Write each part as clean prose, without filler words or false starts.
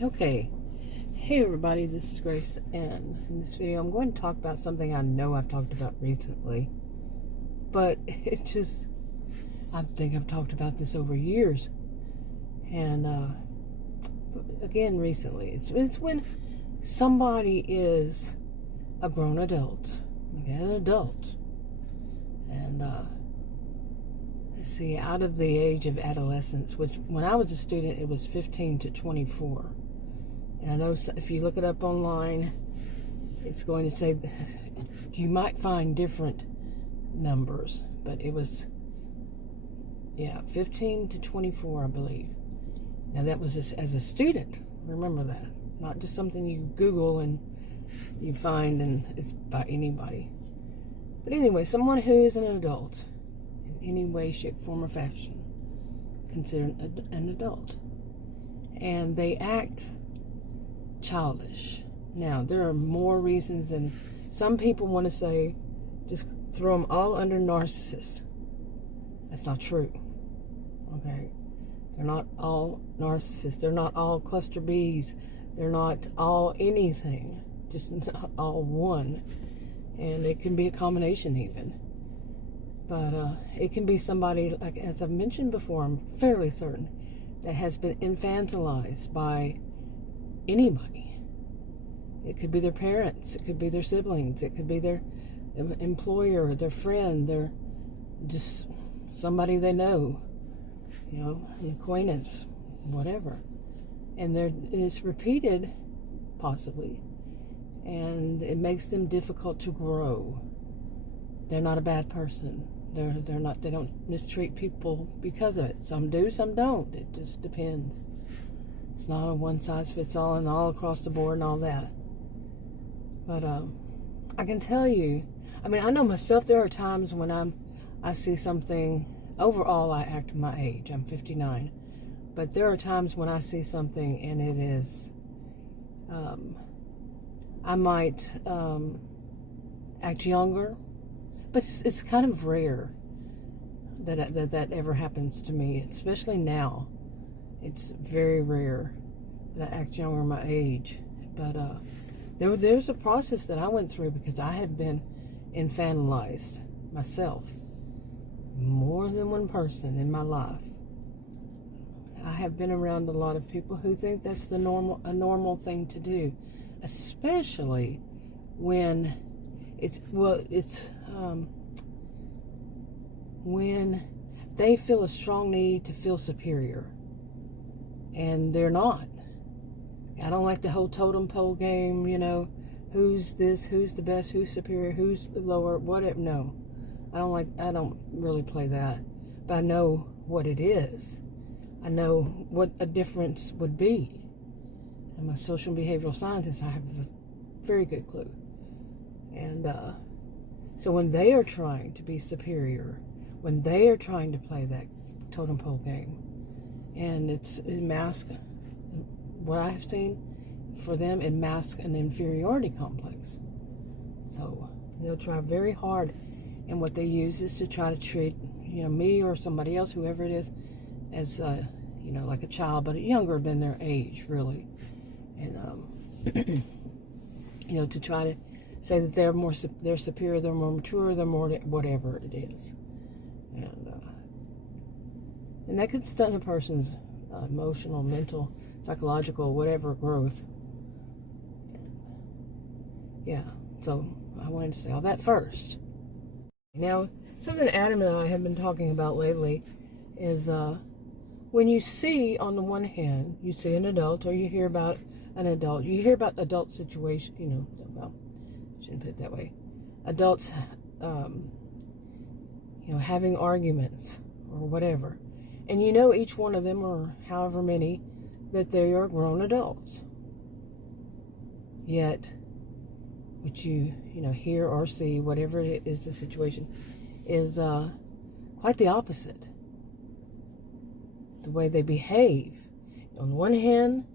Okay, hey everybody, this is Grace, and in this video I'm going to talk about something I know I've talked about recently, but I think I've talked about this over years, and again recently. It's when somebody is a grown adult, and let's see, out of the age of adolescence, which when I was a student it was 15 to 24. And I know if you look it up online, it's going to say you might find different numbers, but it was, 15 to 24, I believe. Now that was as a student. Remember that. Not just something you Google and you find and it's by anybody. But anyway, someone who is an adult in any way, shape, form, or fashion, considered an adult. And they act childish. Now, there are more reasons than some people want to say, just throw them all under narcissists. That's not true. Okay? They're not all narcissists. They're not all cluster Bs. They're not all anything. Just not all one. And it can be a combination even. But it can be somebody, like as I've mentioned before, I'm fairly certain, that has been infantilized by anybody. It could be their parents, it could be their siblings, it could be their employer, their friend, their just somebody they know, an acquaintance, whatever. And it's repeated, possibly, and it makes them difficult to grow. They're not a bad person. They don't mistreat people because of it. Some do, some don't. It just depends. It's not a one-size-fits-all and all across the board and all that. But I can tell you, I know myself, there are times when I see something. Overall, I act my age. I'm 59. But there are times when I see something and it is, I might act younger, but it's kind of rare that ever happens to me, especially now. It's very rare that I act younger my age. But there's a process that I went through because I had been infantilized myself. More than one person in my life. I have been around a lot of people who think that's a normal thing to do, especially when when they feel a strong need to feel superior. And they're not. I don't like the whole totem pole game, who's this, who's the best, who's superior, who's lower, whatever. No, I don't really play that. But I know what it is. I know what a difference would be. I'm a social and behavioral scientist. I have a very good clue. And so when they are trying to be superior, when they are trying to play that totem pole game, and it masks, what I've seen for them, it masks an inferiority complex. So they'll try very hard, and what they use is to try to treat, me or somebody else, whoever it is, as like a child, but younger than their age, really. And to try to say that they're superior, they're more mature, they're more whatever it is, and that could stunt a person's emotional, mental, psychological, whatever growth. So I wanted to say all that first. Now, something Adam and I have been talking about lately is when you see, on the one hand, you see an adult, or you hear about an adult, you hear about adult situation, well, I shouldn't put it that way. Adults, having arguments or whatever. And each one of them, or however many, that they are grown adults. Yet, what you hear or see, whatever it is the situation, is quite the opposite. The way they behave. On the one hand,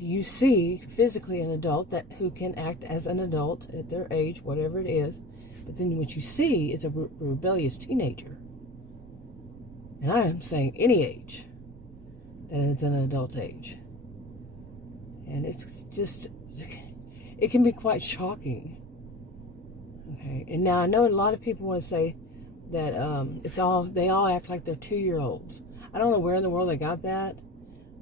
you see physically an adult who can act as an adult at their age, whatever it is, but then what you see is a rebellious teenager. And I am saying any age that it's an adult age. And it's just, it can be quite shocking. Okay, and now I know a lot of people want to say that they all act like they're 2-year-olds. I don't know where in the world they got that.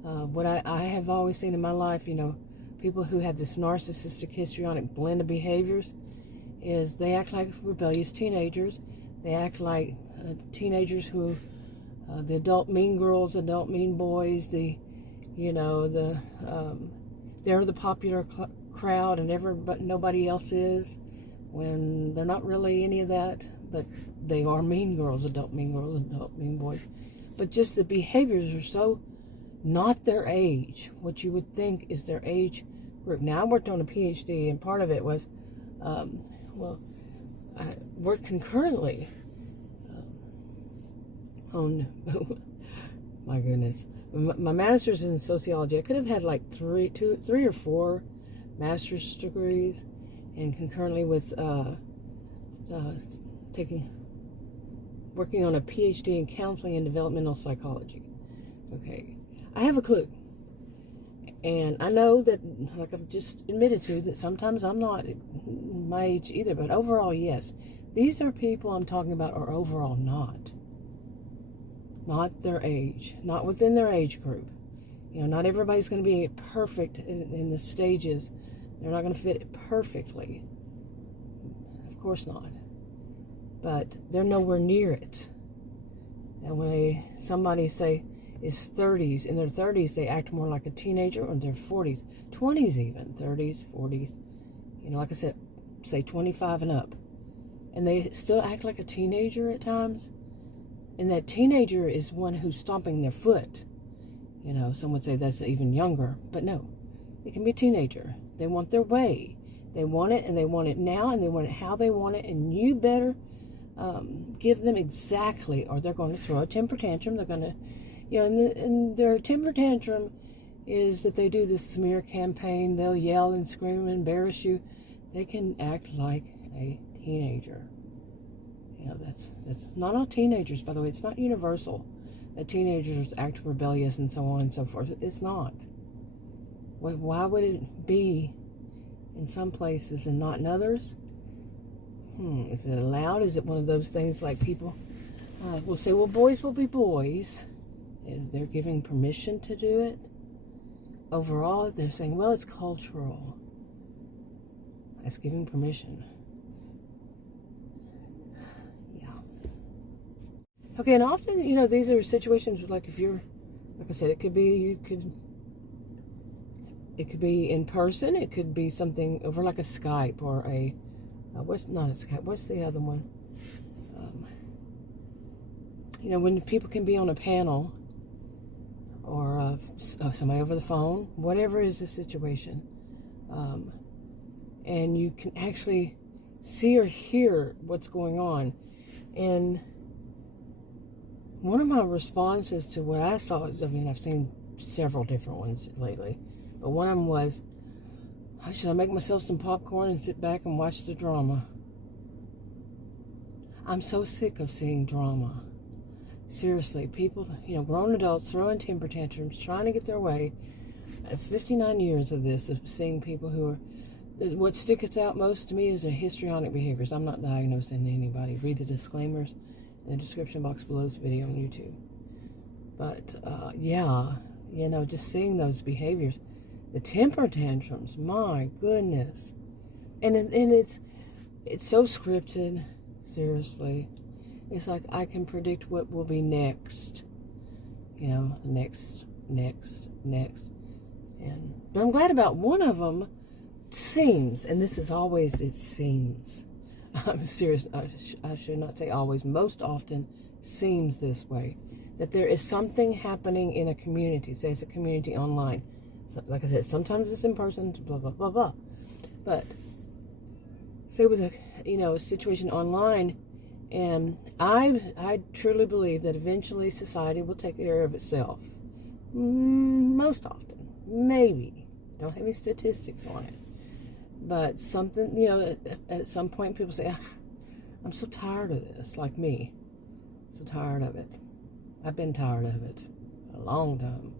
What I have always seen in my life, people who have this narcissistic, histrionic blend of behaviors, is they act like rebellious teenagers. They act like teenagers who, the adult mean girls, adult mean boys, they're the popular crowd and but nobody else is, when they're not really any of that, but they are mean girls, adult mean boys. But just the behaviors are so not their age, what you would think is their age group. Now, I worked on a PhD, and part of it was, I worked concurrently on, my goodness, my master's in sociology. I could have had like three or four master's degrees, and concurrently with working on a PhD in counseling and developmental psychology. Okay, I have a clue. And I know that, like I've just admitted to, that sometimes I'm not my age either, but overall, yes. These are people I'm talking about are overall not their age, not within their age group. Not everybody's going to be perfect in the stages. They're not going to fit it perfectly. Of course not. But they're nowhere near it. And when somebody say is 30s, in their 30s, they act more like a teenager, or in their 40s, 20s even, 30s, 40s, like I said, say 25 and up. And they still act like a teenager at times. And that teenager is one who's stomping their foot. Some would say that's even younger, but no, it can be a teenager. They want their way. They want it, and they want it now, and they want it how they want it, and you better give them exactly, or they're going to throw a temper tantrum. They're going to, and their temper tantrum is that they do this smear campaign. They'll yell and scream and embarrass you. They can act like a teenager. That's not all teenagers, by the way. It's not universal that teenagers act rebellious and so on and so forth. It's not. Why would it be in some places and not in others? Is it allowed? Is it one of those things like people will say, well, boys will be boys, and they're giving permission to do it? Overall, they're saying, well, it's cultural. That's giving permission. Okay, and often, these are situations like if you're, like I said, it could be in person, it could be something over like a Skype or what's the other one? When people can be on a panel or somebody over the phone, whatever is the situation, and you can actually see or hear what's going on. And one of my responses to what I saw, I've seen several different ones lately, but one of them was, should I make myself some popcorn and sit back and watch the drama? I'm so sick of seeing drama. Seriously, people, grown adults throwing temper tantrums, trying to get their way. 59 years of this, of seeing people who are, what sticks out most to me is their histrionic behaviors. I'm not diagnosing anybody. Read the disclaimers in the description box below this video on YouTube. But, just seeing those behaviors. The temper tantrums, my goodness. And it's so scripted, seriously. It's like I can predict what will be next. Next. But I'm glad about one of them seems, and this is always, it seems. I'm serious, I should not say always, most often seems this way. That there is something happening in a community, say it's a community online. So, like I said, sometimes it's in person, blah, blah, blah, blah. But, say with a situation online, and I truly believe that eventually society will take care of itself. Most often. Maybe. Don't have any statistics on it. But something, at some point people say, I'm so tired of this, like me. So tired of it. I've been tired of it a long time.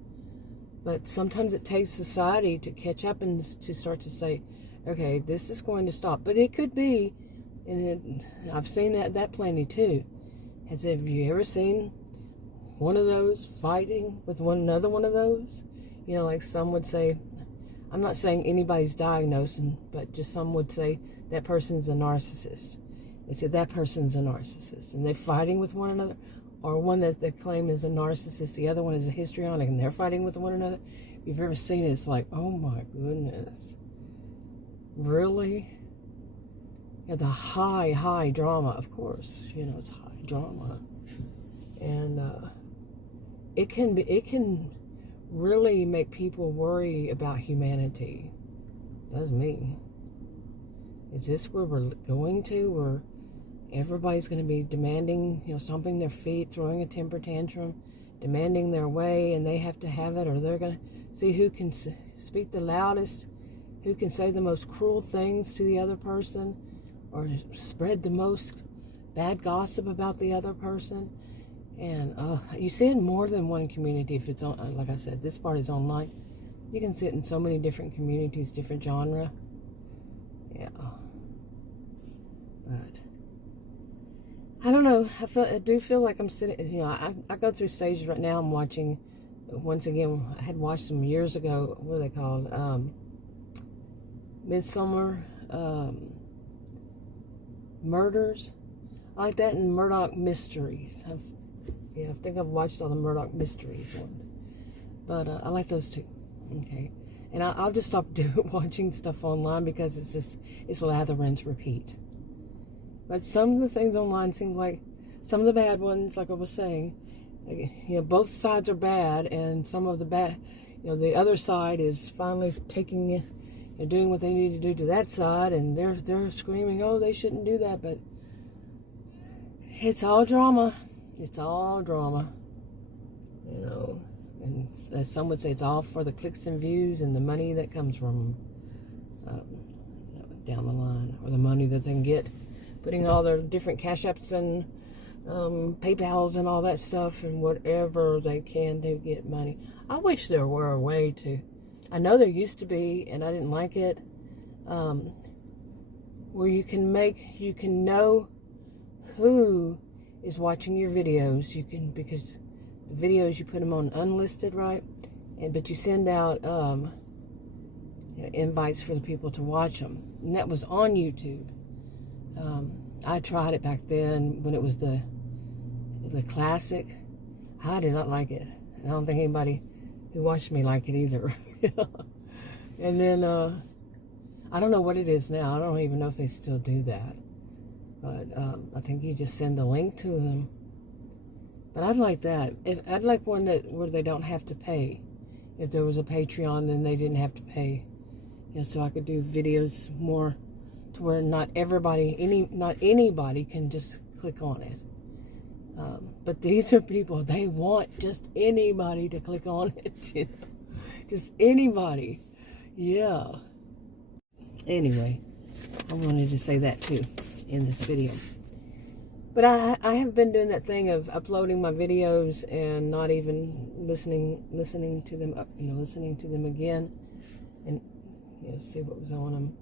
But sometimes it takes society to catch up and to start to say, okay, this is going to stop. But it could be, and I've seen that plenty too. Have you ever seen one of those fighting with another one of those? You know, like some would say, I'm not saying anybody's diagnosing, but just some would say that person's a narcissist. They said that person's a narcissist, and they're fighting with one another. Or one that they claim is a narcissist, the other one is a histrionic, and they're fighting with one another. If you've ever seen it, it's like, oh my goodness. Really? Yeah, the high drama, of course. You know, it's high drama. And it can really make people worry about humanity. Does me. Is this where we're going to? Where everybody's going to be demanding, you know, stomping their feet, throwing a temper tantrum, demanding their way, and they have to have it, or they're going to see who can speak the loudest, who can say the most cruel things to the other person, or spread the most bad gossip about the other person. And you see it in more than one community. If it's on, like I said, this part is online. You can see it in so many different communities, different genre. Yeah. But I don't know. I do feel like I'm sitting, you know, I go through stages right now. I'm watching, once again, I had watched them years ago. What are they called? Midsummer Murders. I like that, and Murdoch Mysteries. I think I've watched all the Murdoch Mysteries ones. But I like those too. Okay. And I'll just stop watching stuff online because it's lather, rinse, repeat. But some of the things online seem like some of the bad ones, like I was saying, you know, both sides are bad, and some of the bad, you know, the other side is finally taking it and doing what they need to do to that side, and they're screaming, oh, they shouldn't do that, but it's all drama. It's all drama, you know. And as some would say, it's all for the clicks and views and the money that comes from you know, down the line, or the money that they can get putting all their different cash apps and PayPals and all that stuff, and whatever they can to get money. I wish there were a way to, I know there used to be, and I didn't like it, where you can know who is watching your videos. You can, because the videos, you put them on unlisted, right? But you send out you know, invites for the people to watch them, and that was on YouTube. I tried it back then when it was the classic. I did not like it. I don't think anybody who watched me liked it either. And then I don't know what it is now. I don't even know if they still do that. But I think you just send a link to them. But I'd like that. I'd like one where they don't have to pay. If there was a Patreon, then they didn't have to pay. You know, so I could do videos more to where not anybody can just click on it. But these are people, they want just anybody to click on it, you know? Just anybody. Yeah. Anyway, I wanted to say that too in this video. But I have been doing that thing of uploading my videos and not even listening to them, you know, listening to them again, and you know, see what was on them.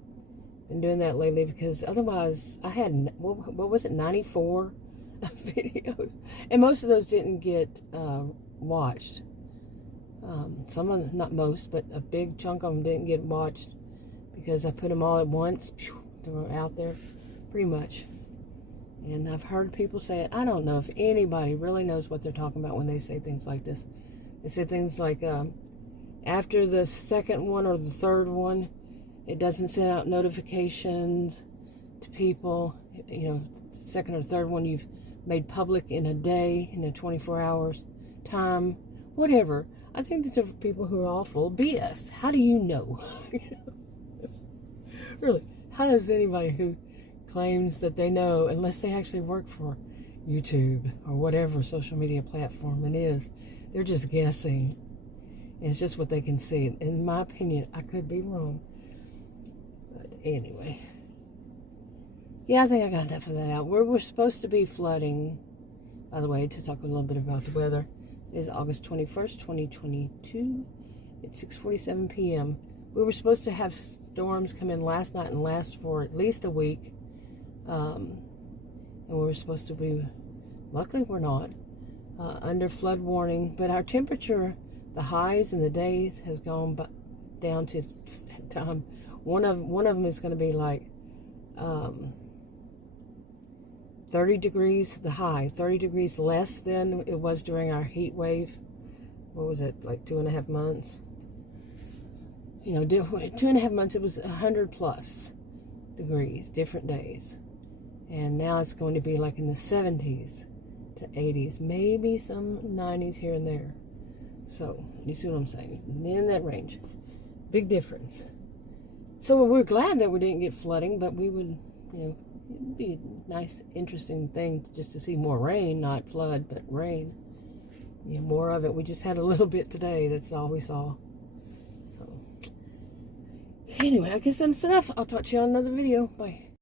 Been doing that lately because otherwise I had, what was it, 94 videos, and most of those didn't get watched. Some of them, not most, but a big chunk of them didn't get watched because I put them all at once. They were out there pretty much. And I've heard people say it. I don't know if anybody really knows what they're talking about when they say things like this. They say things like, after the second one or the third one, it doesn't send out notifications to people. You know, the second or third one you've made public in a day, in a 24 hours time, whatever. I think these are people who are all full of BS. How do you know? Really, how does anybody who claims that they know, unless they actually work for YouTube or whatever social media platform it is, they're just guessing. And it's just what they can see. In my opinion, I could be wrong. But anyway. Yeah, I think I got enough of that out. We're supposed to be flooding, by the way, to talk a little bit about the weather. It is August 21st, 2022. at 6:47 p.m. We were supposed to have storms come in last night and last for at least a week. And we were supposed to be, luckily we're not, under flood warning. But our temperature, the highs and the days, has gone down to time. One of them is going to be like 30 degrees, the high, 30 degrees less than it was during our heat wave. What was it, like 2.5 months? You know, 2.5 months, it was 100 plus degrees, different days. And now it's going to be like in the 70s to 80s, maybe some 90s here and there. So, you see what I'm saying? In that range. Big difference. So we're glad that we didn't get flooding, but we would, you know, it'd be a nice, interesting thing just to see more rain, not flood, but rain. Yeah, more of it. We just had a little bit today. That's all we saw. So, anyway, I guess that's enough. I'll talk to you on another video. Bye.